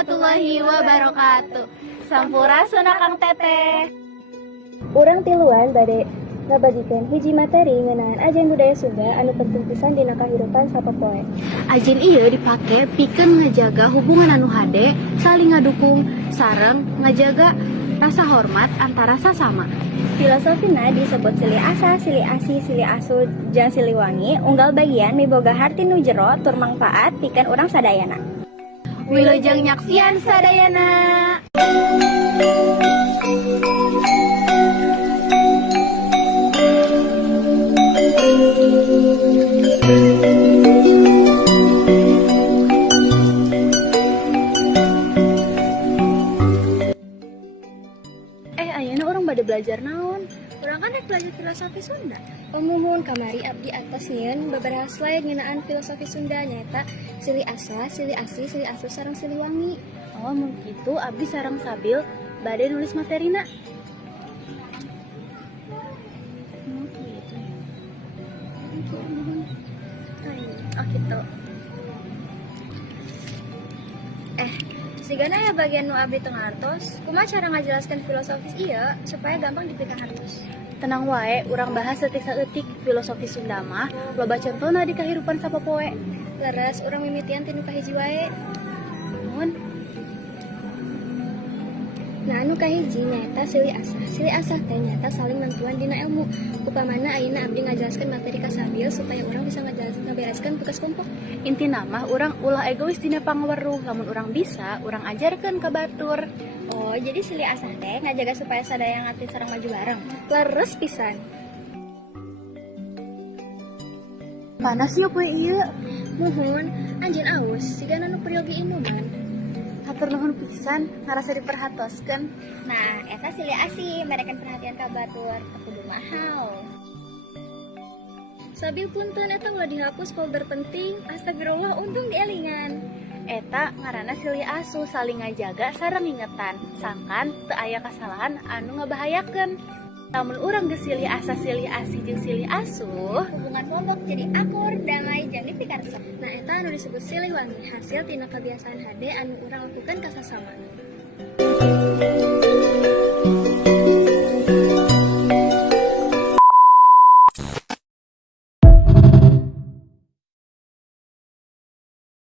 warahmatullahi wabarakatuh. Sampurasun Kang Teteh. Urang tiluan bade ngabagikeun hiji materi ngeunaan ajen budaya Sunda anu penting pisan dina kahirupan sapopoe. Ajen ieu dipake pikeun ngajaga hubungan anu hade, saling ngadukung, sareng ngajaga rasa hormat antara sasama. Filosofina disebut silih asa, silih asi, silih asu, jeung silih wangi, unggal bagian miboga harti nu jero tur mangpaat pikeun urang sadayana. Wilujeng nyaksian sadayana. Ayeuna orang bade belajar naon? Urang kan rek belajar filosofi Sunda. Pamuhun kamari abdi atas nyieun babaraha slide ngeunaan filosofi Sunda nyaeta silih asa, silih asi, silih asu sareng silih wangi. Oh, mun kitu abdi sareng Sabil bade nulis materina. Oh gitu. Sigana ya bagian nu abdi teu ngartos, kumaha cara ngajelaskeun filosofis ieu supaya gampang dipikir hartos. Tenang wae, urang bahas setik-setik filosofi Sunda mah loba contona di kahirupan sapopoe. Leres urang mimitian tinu kahiji wae. Mun Nah anu kahiji nyaeta silih asa. Silih asa teh nyaeta saling mentuan dina ilmu. Upamana ayeuna abdi ngajelaskeun materi ka Sabil supaya urang bisa ngabereskeun tugas kelompok. intina mah urang ulah egois dina pangaweruh, lamun urang bisa, urang ajarkeun ka batur. Oh, jadi silih asa teh ngajaga supaya sadaya ngarti sareng maju bareng. Leres pisan. Panas ya poe ieu. Muhun, anjeun aus, sigana nu priyogi inuman. Hatur nuhun pisan, ngarasa diperhatoskeun. Nah, eta silih asi, merekan perhatian ka batur, teu kudu mahal. Sabil punten eta ulah dihapus folder penting. Astagfirullah, untung dielingan. Eta ngaranna silih asu, saling ngajaga sareng ngingetan. Sangkan teu aya kasalahan anu ngabahayakeun. Lamun urang geus silih asa, silih asi jeung silih asuh, Hubungan kelompok jadi akur, damai, jeung dipikaresep. Nah, eta anu disebut silih wangi, hasil tina kebiasaan hade anu urang lakukeun ka sasama.